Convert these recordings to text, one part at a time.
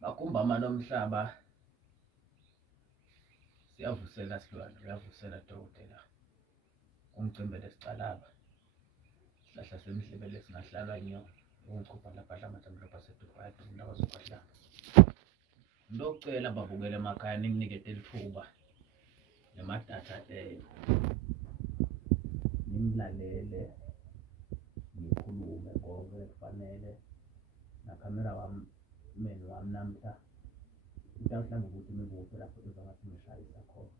Bakumbama nomhlaba siyavusela silwane, uyavusela dokotela. Umcimbele sicalaba. Sihlahla semhlebele singahlalwa inyoni. Ungicupha lapha amahlamvu lapha aseDubai ndawo zokuhlala. Ngicela babukele emakhaya ninginike ithuba namadatha nimlalele ngikhulume ngoba kufanele nakhamera wami namhla mhlawumbe ukuthi imibuzo lapho uzangathi ngishayisa khona.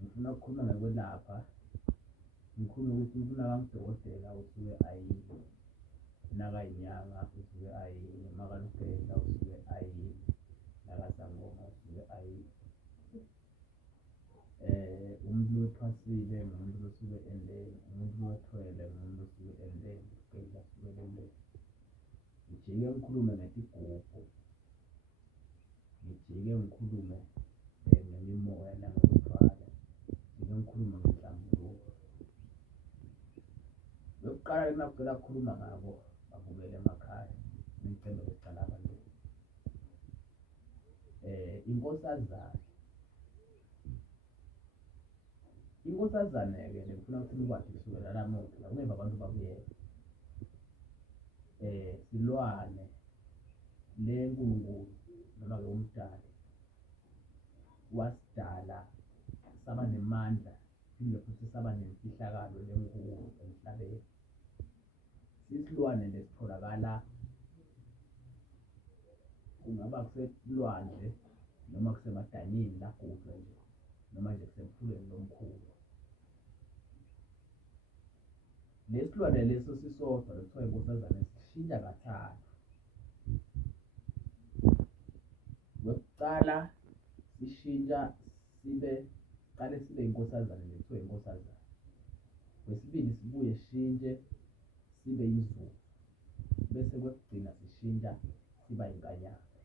Ngifuna ukukhuluma ngokwelapha, ngikhulume ukuthi ngifuna kangidokotela usuke ayini, nakayinyanga usuke ayini, makalugedla usuke ayini, nakazangoma usuke ayini. Umuntu wethwasile ngumuntu osuke endele, umuntu wethwele ngumuntu osuke endele, ugedla usuke endele. Ngijike ngikhulume ngesigubhu, ngijike ngikhulume ngemimoya nangokuthwala, ngijike ngikhulume ngenhlambuluko. Yokuqala engingaqala ukukhuluma ngabo babukele emakhaya, ngicela ukuqala abantu. Inkosazane. Inkosazane-ke ngifuna ukuthi nikwazi kusukela namuhla, ungeva abantu bakuyena. Silwane leNkulunkulu noma-ke umdali wasidala saba nemandla, phinde futhi saba nemfihlakalo lenkulu emhlabeni. Sisilwane lesitholakala kungaba kuselwandle noma kusemadanyini lagudlwe nje, noma nje kusemfuleni lomkhulu. Lesilwane leso sisodwa ekuthiwa inkosazane sishintsha kathathu. Yokuqala sishintsha qale sibe inkosazane ekuthiwa inkosazane. Kwesibili sibuye sishintshe sibe yizulu, bese kwekugcina sishintsha siba inkanyamba.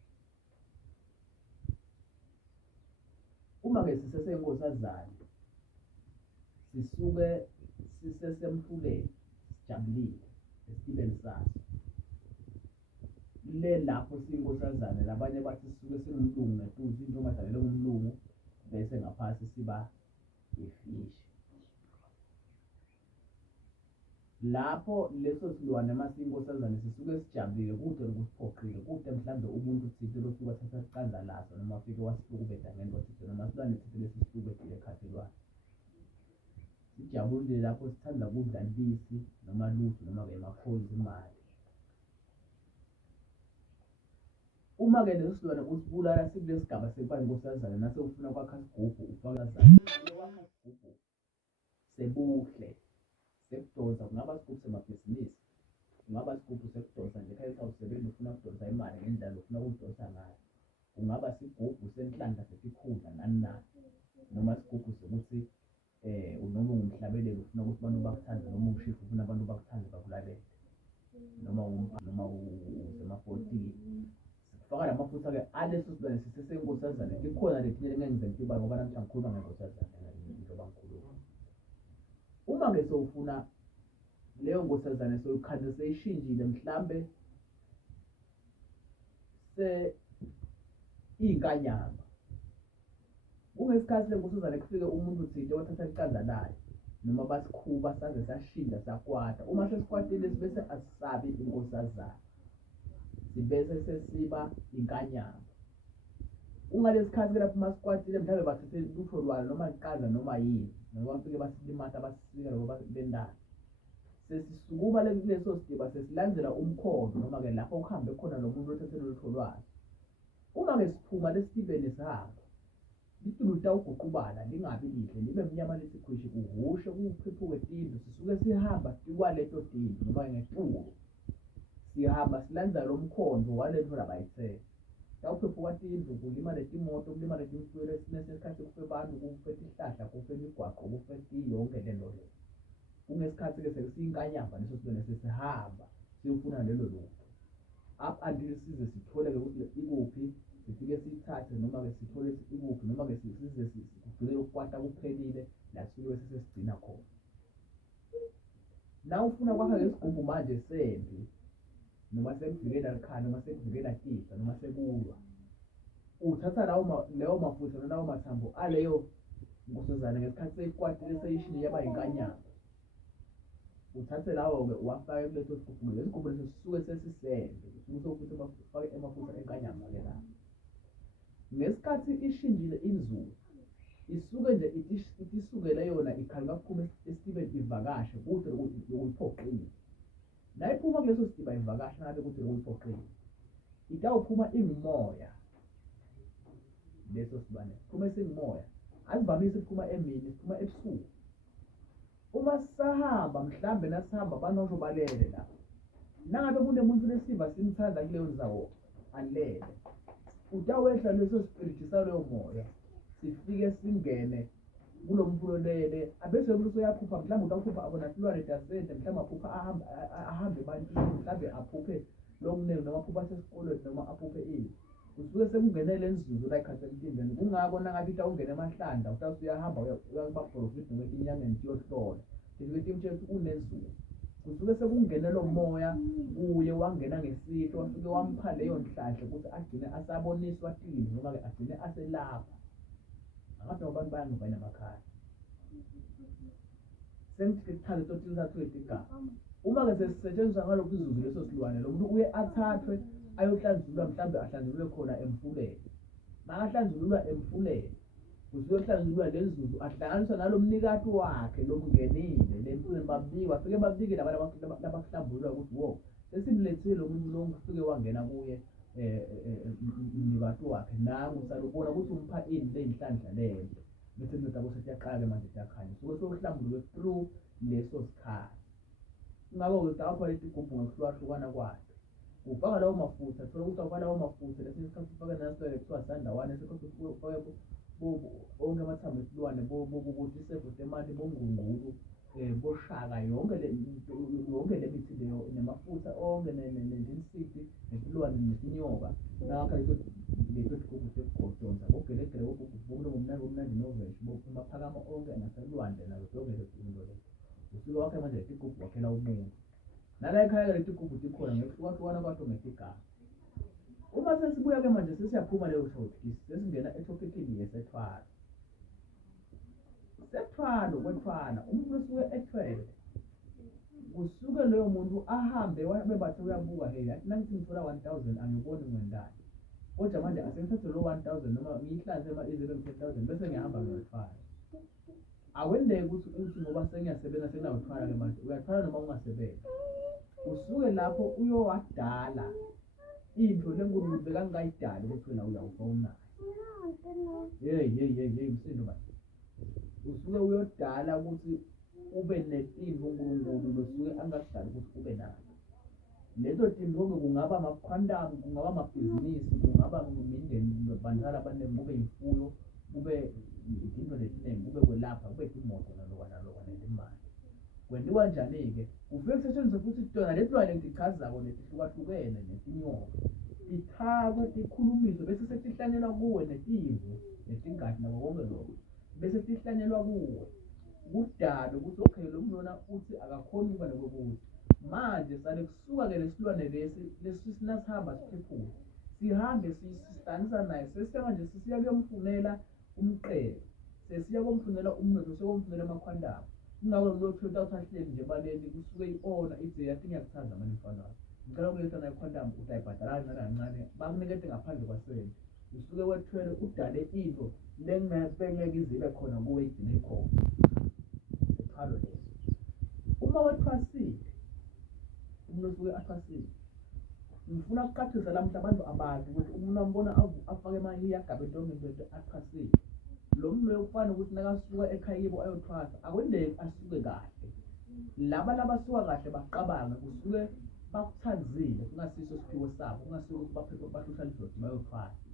Uma-ke siseseyinkosazane sisuke sisesemfuleni sijabulile esifubeni saso. Le lapho siyinkosazane, labanye bathi sisuke singumlungu ngetusi, intombazane lengumlungu, bese ngaphansi siba ifishi. Lapho leso silwane masiyinkosazane sisuke sijabulile, kude kusiphoqile, kude mhlawumbe umuntu thile losuke athatha isiqanza laso noma afike wasihlukubeda ngento thile, noma silwane thile lesihlukubedile ekhasilwane. Sijabulile lapho sithanda kudla ibisi noma luju noma-ke emaphoyisa imali. Uma-ke leso silwane usibulala sikulesi sigaba sekuba inkosazane, nase ufuna kwakha isigubhu ufaka wakha isigubhu sebuhle, sekudonsa, kungaba isigubhu semabhizinisi, kungaba isigubhu sekudonsa nje ekhaya awusebenzi ufuna ukudonsa imali ngendlela ufuna ukudonsa ngayo. Kungaba isigubhu senhlanhla sesikhundla nani nani, noma isigubhu sokuthi noma ungumhlabeleli ufuna ukuthi abantu bakuthande, noma ungushefu ufuna abantu bakuthande bakulalele, noma usemapolitiki. Sifaka lamafutha-ke aleso silwane siseseyinkosazane. Ikhona le thile engeke ngize ngifike ngoba namhla ngikhuluma ngenkosazane njengoba ngikhuluma. Uma-ke sewufuna leyo nkosazane soyikhande seyishintshile, mhlambe iyinkanyamba. Kungesikhathi lenkosazane kufike umuntu thile wathatha iqanda layo noma basikhuba saze sashintsha sakwata. Uma sesikwatile bese asisabi inkosazane, sibese sesiba inkanyamba. Ungalesi khathi-ke lapho masikwatile mhlawumbe bathathe lutho lwalo noma iqanda noma yini, noma bafike basilimata basisika noma bendalo. Sesisukuma kuleso sidiba sesilandela umkhondo noma-ke lapho kuhambe khona lo muntu othathe lutho lwayo. Uma-ke siphuma lesitibeni sihamba, litulu litawuguqubala lingabi lihle, libe mnyama lithi khwishi, kuhushe kuphephuke tindlu. Sisuke sihamba sikwaleto tindlu noma ngetulu sihamba silandela lo mkhondo walento labayithele. Tawuphephuka tindlu, kulimale timoto, kulimale timfuyo, esinye sesikhathi kufe abantu, kufe tihlahla, kufe imigwaqo, kufe yonke lento le. Kungesikhathi-ke sesiyinkanyamba leso silwane sesihamba siyofuna lelo lutho up until size sithole-ke ukuthi ikuphi, sifike siyithathe noma-ke sithole ikuphi, noma-ke size kugcine ukukwata kuphelile la sisuke sesigcina khona. Na ufuna kwakha ngesigubhu manje sempi, noma sekuvikela likhanda noma sekuvikela tisa noma sekulwa uthatha leyo mafutha nalawo mathambo aleyo nkosazane ngesikhathi seyikwatile seyishile yaba inkanyamba uthathe lawo-ke uwafake kuleso sigubhu leso sigubhu leso sisuke sesisende usuke ufake emafutha enkanyamba-ke lapho ngesikhathi ishintshile inzunzu isuke nje itisukele yona ikhalika kuphume esitibeni ivakashe kude lokuyiphoqile la iphuma kuleso sidiba ivakashe ngabe kude lokuyiphoqile itawuphuma ingumoya leso sibane siphuma singimoya asivamise siphuma emini siphuma ebusuku uma sisahamba mhlambe nasihamba banosho balele la nangabe kunemuntu lesiva simthanda kuleyo ndawo alele utawehla leso spirit saloyo moya sifike singene kulo muntu olele abese umuntu uyaphupha mhlawumbe utawuphupha abona silwane dasende mhlawumbe aphupha ahambe ebantwini mhlawumbe aphuphe lomnene noma aphupha asesikolweni noma aphuphe ini usuke sekungenele inzuzo la ikhathi emtimbeni kungako nangabe itawungena emahlanda utawuthi uyahamba uyakubaphrofiti noma etinyangeni tiyohlola tifike timtshela ukuthi unenzuzo kusuke sekungenelo moya kuye wangena ngesihlo wafike wampha leyo nhlahla ukuthi agcine asaboniswa tini noma-ke agcine aselapha angathi abantu bayangivana emakhaya sengithi kuchaze totini sathu etigaba uma-ke sesisetshenziswa ngalokhu izuzu leso silwane lo muntu uye athathwe ayohlanjululwa mhlawumbe ahlanjululwe khona emfuleni makahlanjululwa emfuleni kusuke kuhlanjululwa le nzuzu ahlanganiswa nalo mnikati wakhe lomngenile lemfuleni babika bafike babike labakuhlambululwa ukuthi wo sesimlethile lo muntu lo ufike wangena kuye mnikati wakhe nangu salubona ukuthi umpha ini leyinhlanhla lento bese ndoda kuse siyaqala manje siyakhanya suke sokuhlambululwe through leso sikhathi ngakho-ke sitawapha lesigubhu ngokuhlukahlukana kwayo ufaka lawo mafutha thola ukuthi awufaka lawo mafutha lesinye isikhathi ufake nasibeke kuthiwa sandawana esikhathi ufake onke amathambo esilwane bokuthi isefo semali bongungulu boshaka yonke le mithi leyo nemafutha onke nensiti nesilwane nesinyoka nakho leso sigubhu sekugodonsa bogelegele bobubulo ngomnandi noveshi bokumaphakama onke naselwandle nazo zonke lezinto lezo usuke wakhe manje lesigubhu wakhela umuntu nala ekhaya leti gubhu tikhona ngekuhlukahlukana kwaso ngesigaba uma sesibuya-ke manje sesiyaphuma leyo topic sesingena etopikini yesethwala kwethwala umuntu osuke ethwele kusuke loyo muntu ahambe bebathe uyabuka hey athi nangithi ngithola 1000 angiboni ngwendani kodwa manje asengithathe lo 1000 noma ngiyihlanze izelo 10000 bese ngiyahamba ngiyethwala akwendeke ukuthi ngoba sengiyasebenza senginawuthwala-ke manje uyathwala noma ungasebenzi usuke lapho uyowadala into lenkulu bekangayidali ukuthi wena uyawufawunayo hey msindo manje usuke uyodala ukuthi ube netimbo uNkulunkulu losuke angakudala ukuthi ube nayo lezo timbo-ke kungaba amakhwandamu kungaba amabhizinisi kungaba imindeni bantala abaningi kube imfuyo kube into lesiningi kube kwelapha kube imoto nalokwa nemali kwenziwa njani-ke ufike kusetshenziswe futhi tona lesilwane ngitichazako lesihlukahlukene nesinyoka ithakwe tikhulumiswe bese setihlanyelwa kuwe netimvu netingadi nako konke lokho bese tihlanyelwa kuwe kudalwe ukuthi okay lo muntu lona uthi akakhoni ukuba nokubuza manje sale kusuka-ke lesilwane lesi sinasihamba siphephule sihambe sihlanisa naye sesiya manje sisiya kuyomfunela umqele sesiya komfunela umnotho sekomfunela amakhwandamu ingako lo 2000 nje baleni kusuke i-ona ithi yathi ngiyakuthanda manje mfana wami ngicela ukuletha nayo khwandamu utayibhadala kancane bakunikete ngaphandle kwasente usuke wethwele udale into lengeke izibe khona kuwe igcine khona sethwalo leso uma wethwasile umuntu osuke athwasile ngifuna ukuqathisa lamhla abantu abazi ukuthi umuntu ambona afake imali yagabe into athwasile lo muntu loyo kufana ukuthi nakasuka ekhaya yibo ayothwasa akwendeki asuke kahle labasuka kahle baqabanga kusuke bakuthanzile kungasiso isiphiwo sabo kungasiso ukuthi bahlushana idlozi bayothwasa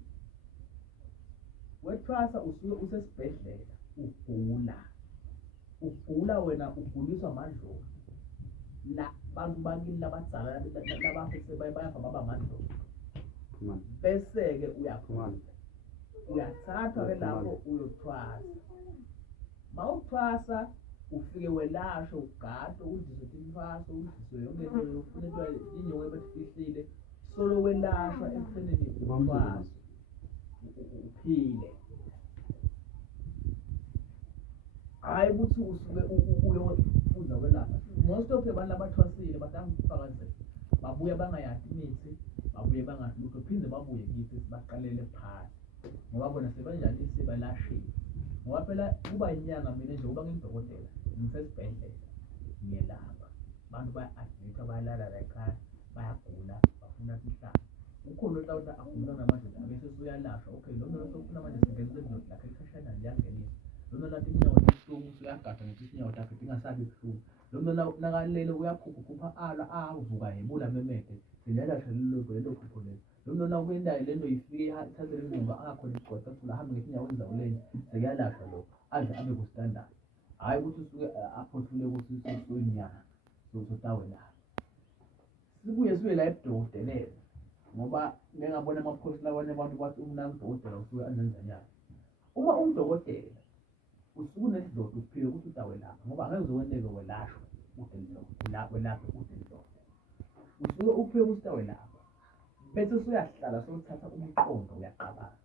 wethwasa usuke usesibhedlela ugula wena uguliswa amadlozi la bantu bakini labadzala labafise bayafa baba amadlozi bese-ke uyaphuma uyathathwa-ke lapho uyothwasa ma uthwasa ufike welashwa ugadwe udliswe imfaso udliswe yonke into ufuna into inyongo ebefihlile solo welashwa ekuthenini ukwazi uphile. Hayi ukuthi usuke uyofuza kwelapha. Most of abantu abathwasile batangifakazela babuya bangayazi imithi, babuye bangazi lutho, phinde babuye kithi sibaqalele phansi ngoba bona sebanjani sebalashile. Ngoba phela kuba inyanga mina nje uba ngidokotela ngisesibhedlela ngiyelapha abantu baya-admit bayalala la ekhaya bayagula bafuna sihlala ukhona uhlawuta agula namanje abese suyalashwa. Okay, lo muntu sofuna manje singenze izinto lakhe ekhashana liyangenisa lo muntu lathi inyawo libuhlungu usuyagada ngokuthi inyawo lakhe lingasabi buhlungu. Lo muntu nakalele uyakhupha avuka yebula memede silelashwa lelo phupho lelo. Lo muntu nakwendayo lento ifike ithathe lengqondo angakhona isigqoqa athula ahambe ngezinyawo zawuleni sekuyalashwa lo adle abe ku-standard. Hayi ukuthi usuke aphothule ukuthi soyinyanga sotawe la. Sibuye sibe la ebudokoteleni ngoba ngengabona amaphosta labanye abantu bathi umnangudokotela usuke anenzanyana. Uma ungudokotela usuke unesizotha uphike ukuthi utawe lapha ngoba angeke uzokwenteke welashwe ude lapho lapho ude lapho usuke uphike ukuthi utawe lapha bese uyahlala sokuthatha umqondo uyaqabanga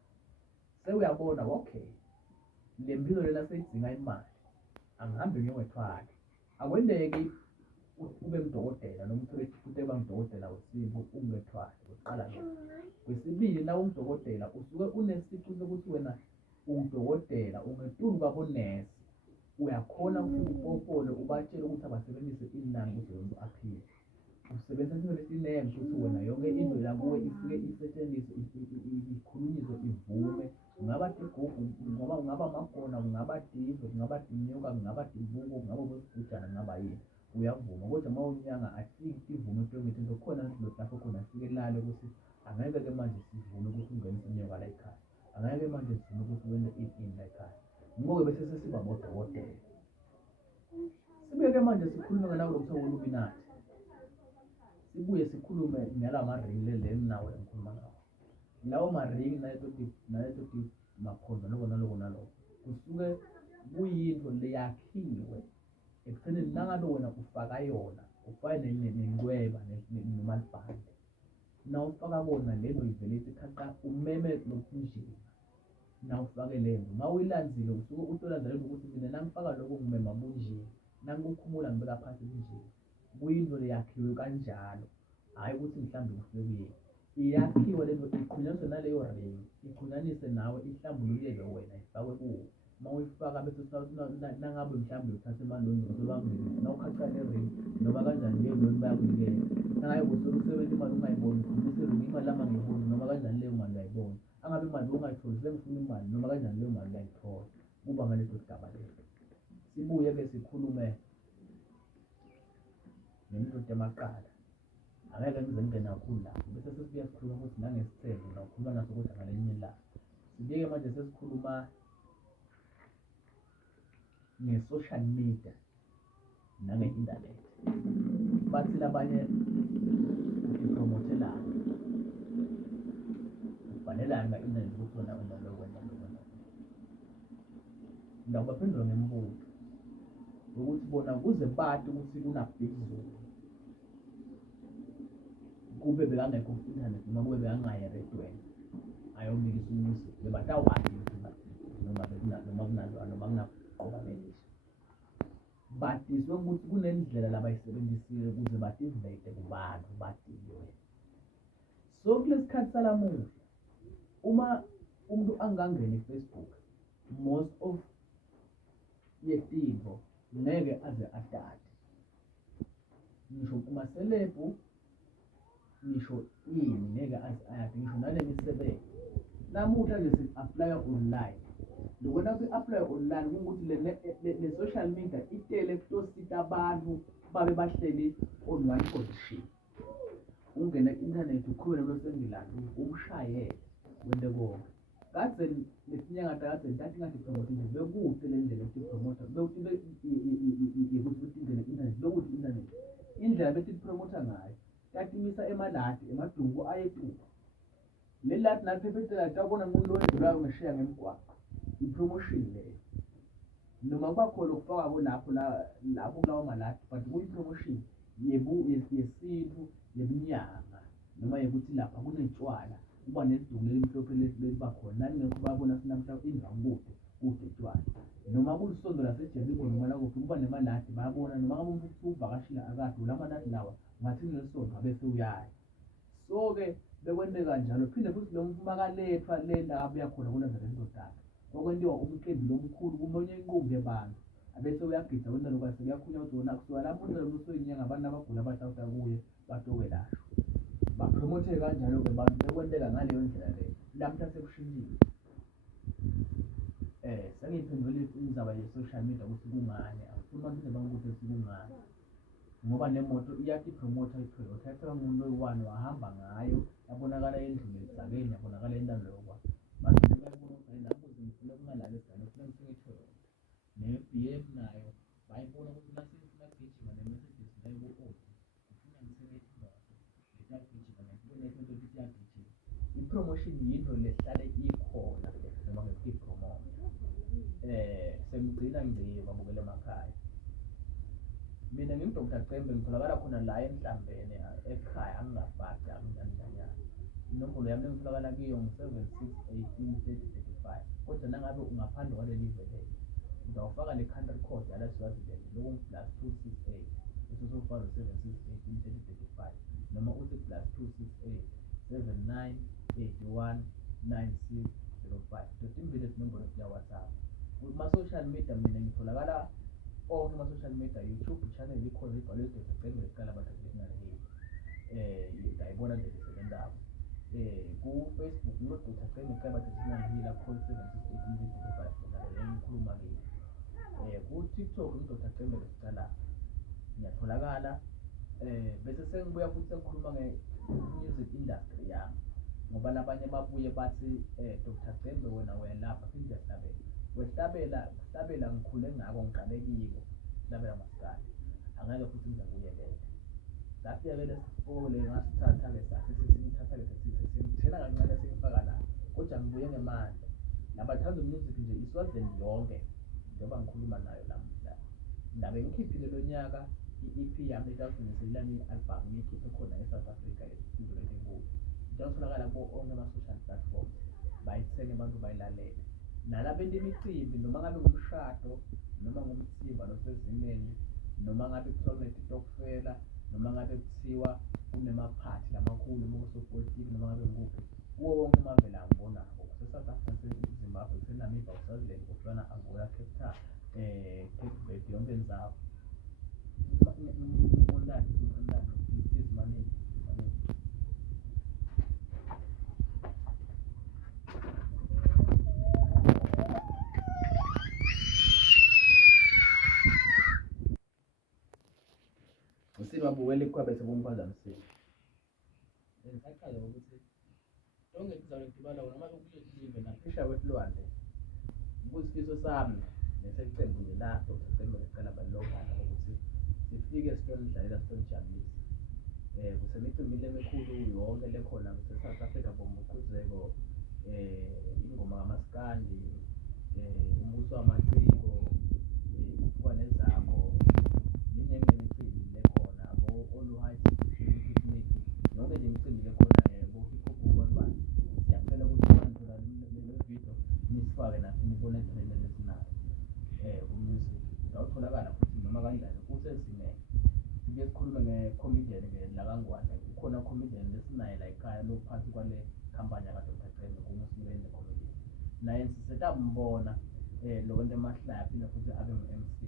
sewuyabona okay le mpilo lela seyidinga imali angihambe ngiyowethwala. Akwendeki ube mdokotela noma uthole bangudokotela wesipho ungethwala uqala lo. Kwesibili na ungudokotela usuke unesiqu sokuthi wena ungudokotela ungetulu kwabonesi uyakhona ukuthi upopole ubatshele ukuthi abasebenzise inani ukuthi lo muntu aphile. Usebenzisa izinto lesinenge ukuthi wena yonke into la kuwe ifike isetshenziswe ikhulunyiswe ivume. Kungaba igugu ngoba kungaba amagona kungaba divo kungaba dinyoka kungaba dibuko kungaba ubusijana kungaba yini uyavuma kodwa uma unyanga afike ivume permit into khona lapho khona afike lale ukuthi angeke ke manje sivume ukuthi ungenise inyoka la ekhaya, angeke manje sivume ukuthi wende ini la ekhaya. Ngoba bese sesiba bodokotela. Sibeke manje sikhuluma nawe lo mthoko Illuminati. Sibuye sikhulume ngala maringi le nawe engikhuluma ngawo. Lawo maringi naleto maphondo naloko kusuke kuyinto leyakhiwe ekuthenini nangabe wena ufaka yona ufake nengweba nomalibhande na ufaka kona lento ivele ithi khaqa umeme lokunjini na ufake lento ma uyilandzile usuke utolandzela ukuthi mina nangifaka lokho ngimema bunjini nangikhumula ngibeka phansi bunjini. Kuyinto leyakhiwe kanjalo hayi ukuthi mhlawumbe kufike iyakhiwe lento iqhunyaniswe naleyo ring iqhunyanise nawe ihlambululeke wena ifakwe kuwo. Uma uyifaka bese nangabe mhlawumbe uthathe emaloni uzobangena na ukhaqa le ring noma kanjani leyo loni bayakunikeza nangabe usuke usebenza imali ungayiboni bese imali lama ngiyiboni noma kanjani leyo mali uyayibona angabe imali ungayitholi sengifuna imali noma kanjani leyo mali uyayithola kuba ngaleso sigaba leso. Sibuye ke sikhulume nemibuzo emaqala angeke ngize ngingena kakhulu lapho bese sesibuya sikhuluma ukuthi nangesithelo nawukhuluma naso ukuthi ngalenye la. Sibike manje sesikhuluma nge-social media nange-internet bathi labanye upromotelana ubhalelana nga-internet ukuthi wena ngingabaphendula ngemibuzo ukuthi bona kuze bathi ukuthi kunaphezulu kube bekangekho ku-internet noma kube bekangaye eredweni ayomikisa umuzi bebatawwazi noma kunaqokamelisha batiswe ukuthi kunendlela labayisebenzisile ukuze bativete kubantu batiwe. So kulesikhathi salamuhla uma umuntu angangena eFacebook most of yetinto ngeke aze athathe ngisho umaselebhu ngisho yini ngeke aze ayathi ngisho nalemisebenzi namuhla nje si-apply online. Lokona kwi-apply online ukuthi le social media itele kutosita abantu babe bahleli on one position. Ungena ku-internet ukhulume nosengilandi umshayele wente konke kade lesinyanga kade ndathi ngathi promote nje bekude le ndlela ukuthi promote bekuthi ukuthi ingene internet bekuthi internet indlela bethi promote ngayo katimisa emaladi emadungu ayetuba lelati naphephetela tabona umuntu lo edlulayo ngeshiya ngemgwaqo ipromotion leyo noma kuba khona ukufaka lapho kulawo maladi but kuyi-promotion yesintu yeminyaka noma yekuthi lapha kunetshwala kuba nesidumbu elimhlophe lesiba khona nalingekho babona sinamhla indzawo kude tshwala noma kulisondo lasejeriko noma lakuphi kuba nemaladi bayabona noma ngabe umuntu uvakashile akade la maladi lawa ngathi kunesondo abese uyaya. So-ke bekwenteka njalo phinde futhi lo muntu makalethwa le la abuya khona kulenza lendodana okwentiwa umcimbi lomkhulu kumonye inqumbi yabantu abese uyagida kwenza lokho sekuyakhunywa ukuthi wona kusuka lapho uzobe usoyinyanga abantu abagula abathatha kuye batokwelashwa bapromote kanjalo-ke bantu bekwenteka ngaleyo ndlela leyo lamhla sekushintshile. Sengiyiphendule indzaba ye-social media ukuthi kungani angifuni baphinde bangibuze ukuthi kungani ngoba nemoto iyatipromotha iToyota yathiwa ngumuntu oyi-one wahamba ngayo yabonakala endlini esigabeni yabonakala entando yokwa bantu bayibona ukuthi ngifuna kungalali esigabeni ngifuna ngithenge iToyota ne-BM nayo bayibona ukuthi nasifuna gijima ne-Mercedes nayo-odi ngifuna ngithenge imoto letiyagijima ngiyakubona into ukuthi iyagijima. I-promotion yinto lehlale ikhona noma ngekuthi ipromote sengigcina babukela emakhaya. Mina ngimdr Cembe ngitholakala khona la emhlambene ekhaya angingafaki anginjanyana inombolo yami engitholakala kiyo ngu-76183035 kodwa nangabe ungaphandle kwaleli vele uzawufaka le country code yala Swaziland loku +268 bese uzofaka 76183035 noma uthi +26879819605 imbili ezinombolo ya WhatsApp. Kuma-social media mina ngitholakala onke ama-social media YouTube channel ikhona ibhalwe Dr. Cembe liqala bathathekingaleyo ngayibona nje lisebenzako ku-Facebook ngo-Dr. Cembe liqala bathathekingaleyo call 76183035 nalo engikhuluma kiyo ku-TikTok u-Dr. Cembe liqala ngiyatholakala bese sengibuya futhi sengikhuluma nge-music industry yami ngoba labanye babuye bathi Dr. Cembe wena lapha phinde uyahlabela ngikhule ngako ngiqale kibo hlabela masikandi angeke futhi ngizakuyekela safike sikole ngasithatha-ke sathi sesingithatha-ke simthela kancane singifaka la kodwa ngibuye ngemandla nabathanda music nje iSwaziland yonke njengoba ngikhuluma nayo lamuhla ndabe ngikhiphile lo nyaka i-EP yami ekaziniselani i-album ngiyikhiphe khona e-South Africa esizweni enkulu iyatholakala kuwo onke ama-social platforms bayithenge abantu bayilalele nalabenta imicimbi noma ngabe ngumshado noma ngumthimba nosezimeni noma ngabe kuthiwa kunetitokfela noma ngabe kuthiwa kunemaphathi lamakhulu mosopolitiki noma ngabe ngikuphi kuwo wonke amave la ngibonako se-South Africa seZimbabwe seNamibia uSwaziland Botswana Angola Cape Town Cape Verde yonke ndzawo online is money. Usibabuwele kwabe sekumphazamisile ngisachaza ukuthi donke kuzawudibala noma kulive naphesha kwetulwandle kusifiso sami nesecembu nje la Dr. Cembe liqala balilokana ukuthi sifike sitonidlalela sitonijabulisa kusemicimbini emikhulu yonke lekhona kuse-South Africa bombuquzeko ingoma kamaskandi umbuso wamaciko kuba nezakho miningi imicimbi lekhona oluhide picnic yonke nje imicimbi lekhona bo-hip hop bantwana siyacela ukuthi banithola le video nisifake nathi nibone trailer lesinayo ku-music zawutholakala futhi noma kanjani usesimele sibuye sikhulume nge-comedian lakangwane ukhona comedian lesinaye la ekhaya lo phansi kwale khampani yaka-Dr. Cembe kumusibeni comedian naye sisetambona lo wento emahlaya phinde futhi abe ngu-MC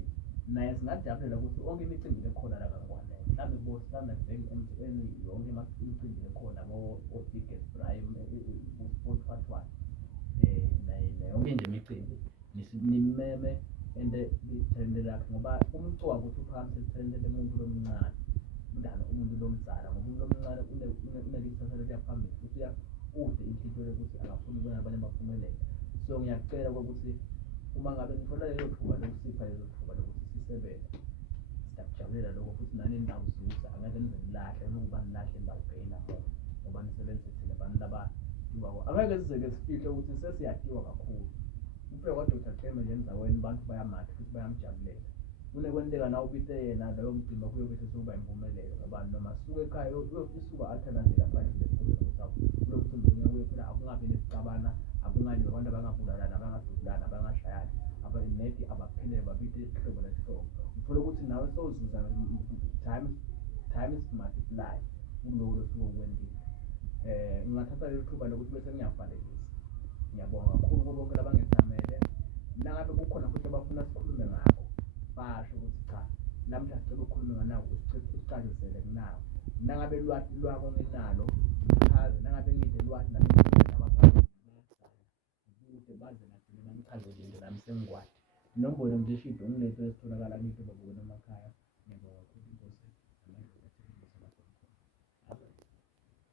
naye singajabulela ukuthi onke imicimbi lekhona la kangwane mhlawumbe bo-Standard MTN yonke imicimbi lekhona bo-Biggest Prime Sport Fatwa naye yonke nje imicimbi nimeme and lithrende lakhe ngoba umcwa ukuthi uphamse lithrende umuntu lomncane ndana umuntu lomzala ngoba umuntu lomncane unelisasa leliyaphambili futhi ude inhliziyo yokuthi akafuni ukubona abanye baphumelele. So ngiyacela ukuthi uma ngabe ngithola lelo thuba lokusipha lelo thuba lokuthi sisebenze siyakujabulela lokho futhi nani ndawo zuza angeke nize nilahle nokuba nilahle indawo bhena ngoba nisebenze thina abantu laba angeke sizeke sifihle ukuthi sesiyatiwa kakhulu Ufike kwa-Dr. Clement nje endaweni abantu bayamatha futhi bayamjabulela. Kunekwenteka nawe ubise yena loyo mcimbi kuyo bese sokuba impumelelo ngoba noma suka ekhaya usuka athanazela phakathi nesikhulumo sakho kulo mcimbi ngeke phela akungabi nesixabana, akungabi abantu abangabulalana, abangadubulana, abangashayani, nedi abaphelele babide isihlobo nesihlobo. Uthole ukuthi nawe sowuzuza times multiply kuloko osuke ukwenzile. Ngingathatha leli thuba lokuthi bese ngiyavalelisa. Ngiyabonga kakhulu kubo bonke labangesamele. Nangabe kukhona futhi abafuna sikhulume ngakho, basho ukuthi cha, namhla sicela ukukhuluma nganako, usicacisele kunako. Nangabe lwati lwako nginalo, sichaze. Nangabe ngide lwati nami nabaphathi ukuze baze nagcine bangichazele nje nami sengikwadi. Inombolo nje ishide ungilethe esitholakala ngithi babukela emakhaya. Ngiyabonga.